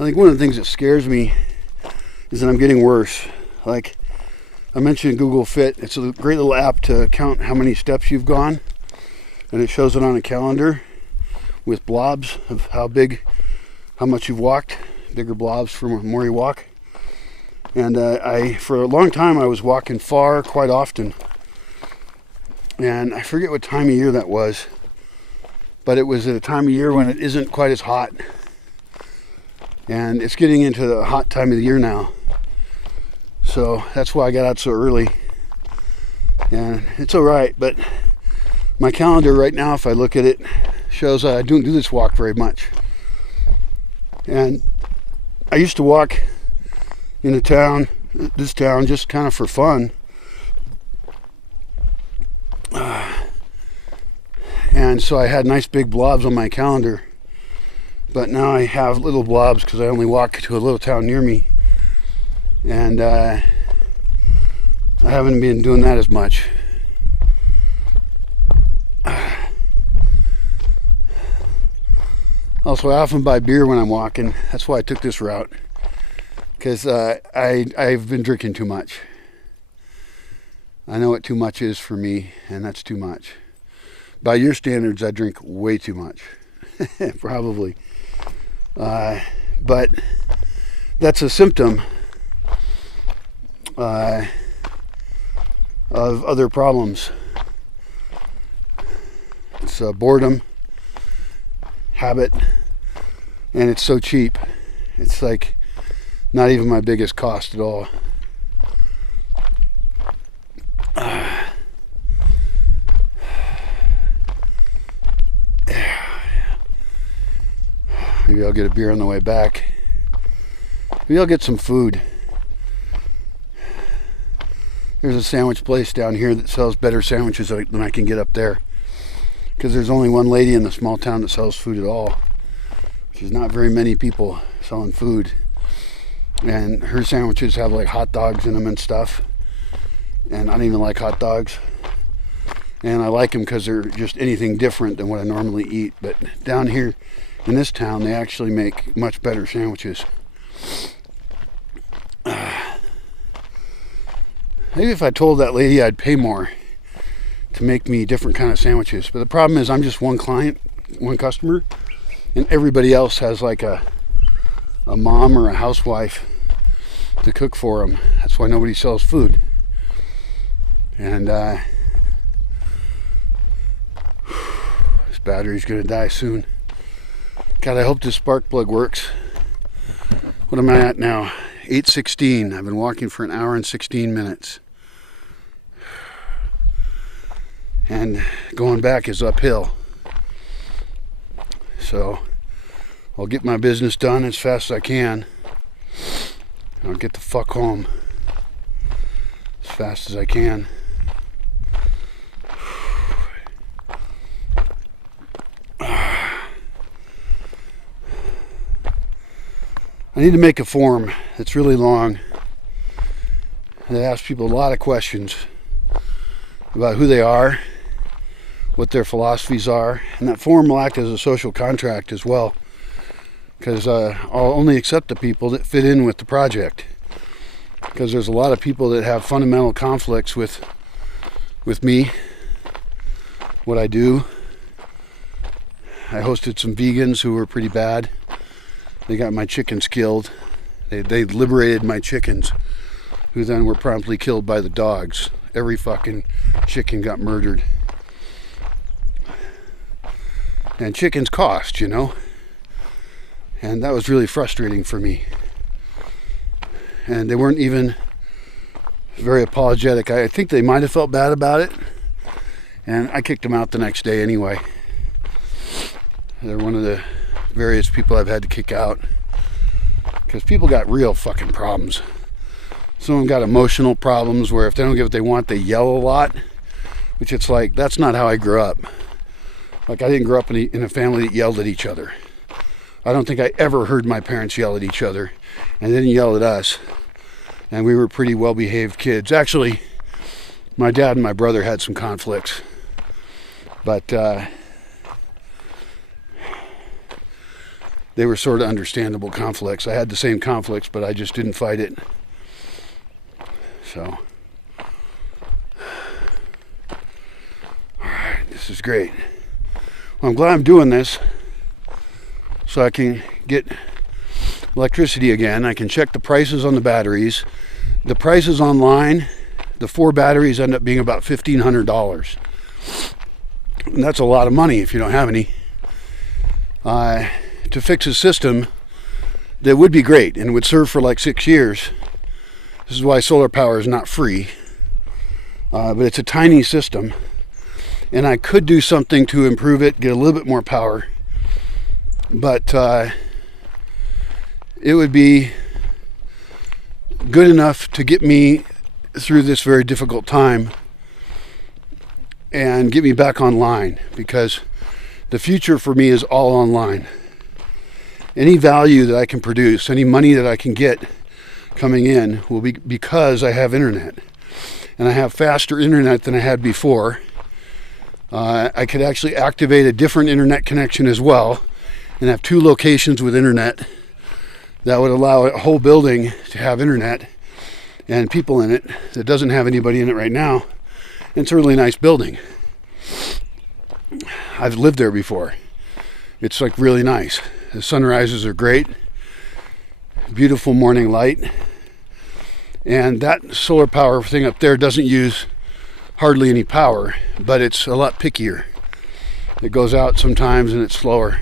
I think one of the things that scares me is that I'm getting worse. Like I mentioned Google Fit, it's a great little app to count how many steps you've gone, and it shows it on a calendar with blobs of how much you've walked, bigger blobs from the more you walk. And for a long time, I was walking far quite often. And I forget what time of year that was, but it was at a time of year when it isn't quite as hot. And it's getting into the hot time of the year now. So that's why I got out so early. And it's all right, but my calendar right now, if I look at it, shows I don't do this walk very much. And I used to walk in this town, just kind of for fun. And so I had nice big blobs on my calendar. But now I have little blobs because I only walk to a little town near me. And I haven't been doing that as much. Also, I often buy beer when I'm walking. That's why I took this route. Because I've been drinking too much. I know what too much is for me, and that's too much. By your standards, I drink way too much. Probably. But that's a symptom of other problems. It's boredom, habit, and it's so cheap. It's like not even my biggest cost at all. Maybe I'll get a beer on the way back. Maybe I'll get some food. There's a sandwich place down here that sells better sandwiches than I can get up there. Because there's only one lady in the small town that sells food at all. There's not very many people selling food. And her sandwiches have like hot dogs in them and stuff. And I don't even like hot dogs. And I like them because they're just anything different than what I normally eat. But down here in this town, they actually make much better sandwiches. Maybe if I told that lady I'd pay more to make me different kind of sandwiches. But the problem is I'm just one client, one customer, and everybody else has like a mom or a housewife to cook for them. That's why nobody sells food. And this battery's gonna die soon. God, I hope this spark plug works. What am I at now? 8:16. I've been walking for an hour and 16 minutes. And going back is uphill. So I'll get my business done as fast as I can. And I'll get the fuck home as fast as I can. I need to make a form that's really long that asks people a lot of questions about who they are, what their philosophies are, and that form will act as a social contract as well, because I'll only accept the people that fit in with the project, because there's a lot of people that have fundamental conflicts with me, what I do. I hosted some vegans who were pretty bad. They got my chickens killed. They liberated my chickens, who then were promptly killed by the dogs. Every fucking chicken got murdered. And chickens cost, you know. And that was really frustrating for me. And they weren't even very apologetic. I think they might have felt bad about it. And I kicked them out the next day anyway. They're one of the various people I've had to kick out, because people got real fucking problems. Some of them got emotional problems where if they don't get what they want, they yell a lot, which it's like, that's not how I grew up. Like, I didn't grow up in a family that yelled at each other. I don't think I ever heard my parents yell at each other, and they didn't yell at us. And we were pretty well-behaved kids. Actually, my dad and my brother had some conflicts, but they were sort of understandable conflicts. I had the same conflicts, but I just didn't fight it. So, alright, this is great. Well, I'm glad I'm doing this so I can get electricity again. I can check the prices on the batteries. The prices online, the 4 batteries end up being about $1,500. And that's a lot of money if you don't have any. To fix a system that would be great and would serve for like 6 years. This is why solar power is not free. But it's a tiny system. And I could do something to improve it, get a little bit more power. But it would be good enough to get me through this very difficult time and get me back online, because the future for me is all online. Any value that I can produce, any money that I can get coming in will be because I have internet. And I have faster internet than I had before. I could actually activate a different internet connection as well and have 2 locations with internet that would allow a whole building to have internet and people in it that doesn't have anybody in it right now. And it's a really nice building. I've lived there before. It's like really nice. The sunrises are great. Beautiful morning light. And that solar power thing up there doesn't use hardly any power, but it's a lot pickier. It goes out sometimes and it's slower.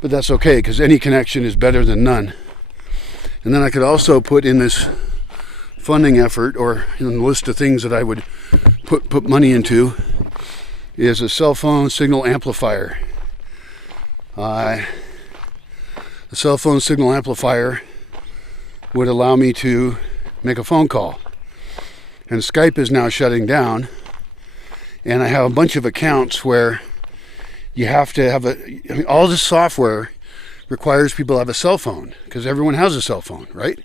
But that's okay, because any connection is better than none. And then I could also put in this funding effort, or in the list of things that I would put money into, is a cell phone signal amplifier. The cell phone signal amplifier would allow me to make a phone call. And Skype is now shutting down, and I have a bunch of accounts where you have to have all this software requires people to have a cell phone, because everyone has a cell phone, right?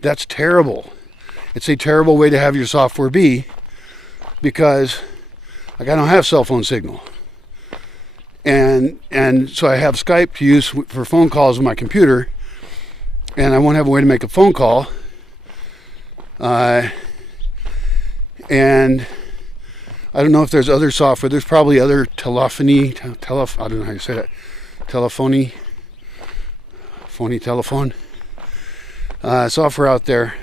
That's terrible. It's a terrible way to have your software be, because like, I don't have cell phone signal. And so I have Skype to use for phone calls on my computer, and I won't have a way to make a phone call. And I don't know if there's other software. There's probably other telephony, I don't know how you say that. Telephone software out there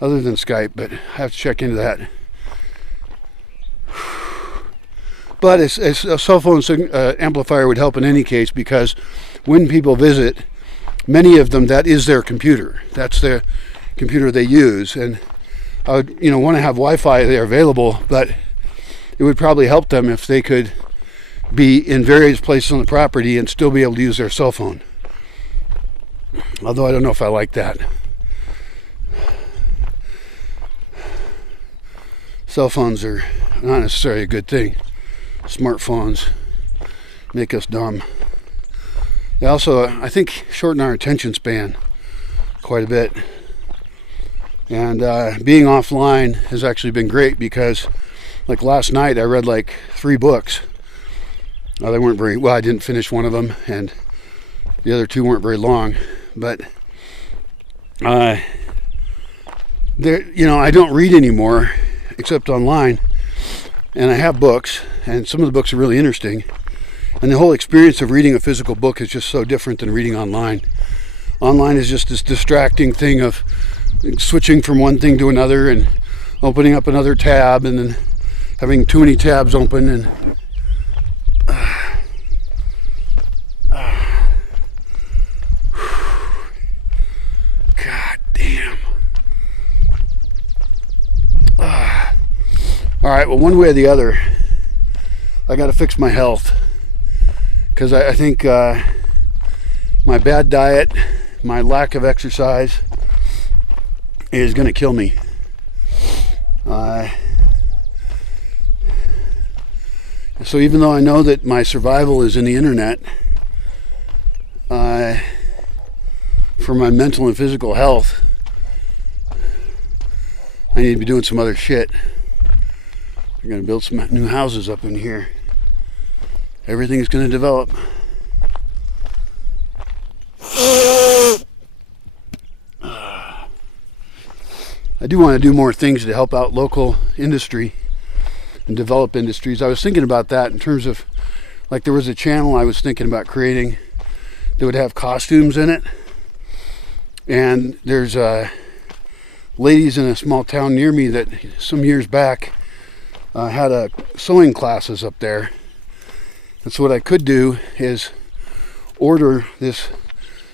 other than Skype, but I have to check into that. But a cell phone amplifier would help in any case, because when people visit, many of them, that is their computer. That's their computer they use. And I would, want to have Wi-Fi there available, but it would probably help them if they could be in various places on the property and still be able to use their cell phone. Although I don't know if I like that. Cell phones are not necessarily a good thing. Smartphones make us dumb. They also, I think, shorten our attention span quite a bit. And being offline has actually been great, because like last night I read like 3 books. They weren't very well. I didn't finish one of them, and the other 2 weren't very long. But I don't read anymore except online, and I have books, and some of the books are really interesting. And the whole experience of reading a physical book is just so different than reading online. Online is just this distracting thing of switching from one thing to another and opening up another tab and then having too many tabs open, and God damn. All right, well, one way or the other, I got to fix my health, because I think my bad diet, my lack of exercise is going to kill me. So even though I know that my survival is in the internet, for my mental and physical health, I need to be doing some other shit. I'm going to build some new houses up in here. Everything's going to develop. I do want to do more things to help out local industry and develop industries. I was thinking about that in terms of, like, there was a channel I was thinking about creating that would have costumes in it. And there's ladies in a small town near me that some years back had a sewing classes up there. And so what I could do is order this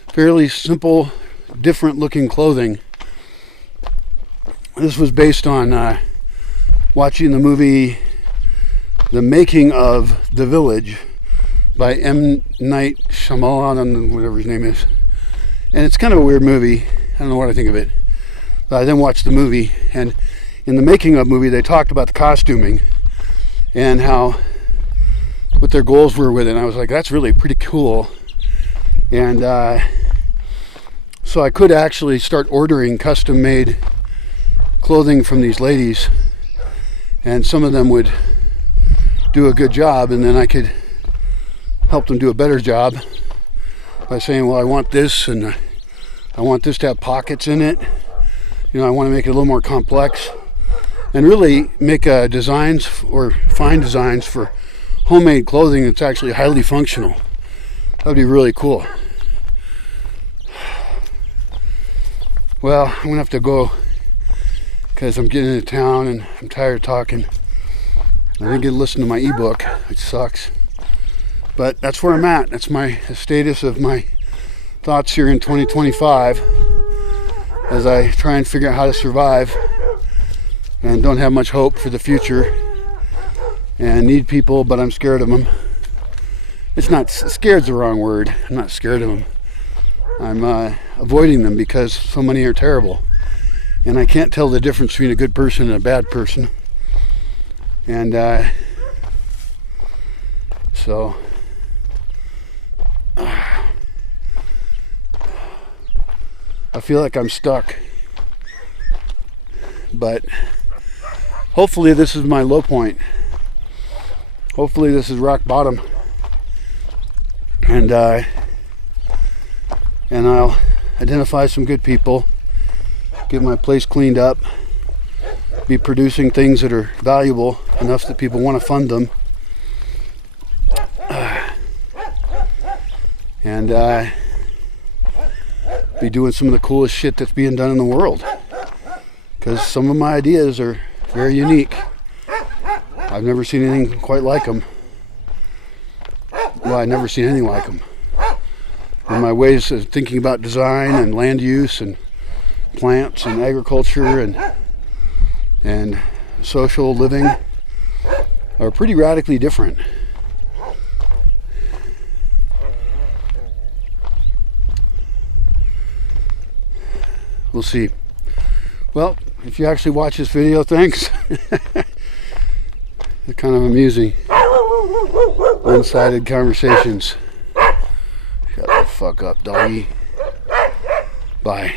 fairly simple, different looking clothing. This was based on watching the movie The Making of The Village by M. Night Shyamalan, whatever his name is. And it's kind of a weird movie. I don't know what I think of it. But I then watched the movie, and in the making of the movie they talked about the costuming and how what their goals were with it. And I was like, that's really pretty cool. And so I could actually start ordering custom made clothing from these ladies, and some of them would do a good job, and then I could help them do a better job by saying, well, I want this, and I want this to have pockets in it. You know, I want to make it a little more complex, and really make designs or find designs for homemade clothing that's actually highly functional. That would be really cool. Well, I'm gonna have to go because I'm getting into town and I'm tired of talking. I didn't get to listen to my ebook, which sucks. But that's where I'm at. That's the status of my thoughts here in 2025 as I try and figure out how to survive and don't have much hope for the future and need people, but I'm scared of them. It's not, scared's the wrong word. I'm not scared of them. I'm avoiding them because so many are terrible. And I can't tell the difference between a good person and a bad person. And so I feel like I'm stuck. But hopefully this is my low point. Hopefully this is rock bottom. And I'll identify some good people, get my place cleaned up, be producing things that are valuable enough that people want to fund them, and be doing some of the coolest shit that's being done in the world, because some of my ideas are very unique. I've never seen anything quite like them. Well, I've never seen anything like them. And my ways of thinking about design and land use and plants and agriculture and social living are pretty radically different. We'll see. Well, if you actually watch this video, thanks. It's kind of amusing. One-sided conversations. Shut the fuck up, doggy. Bye.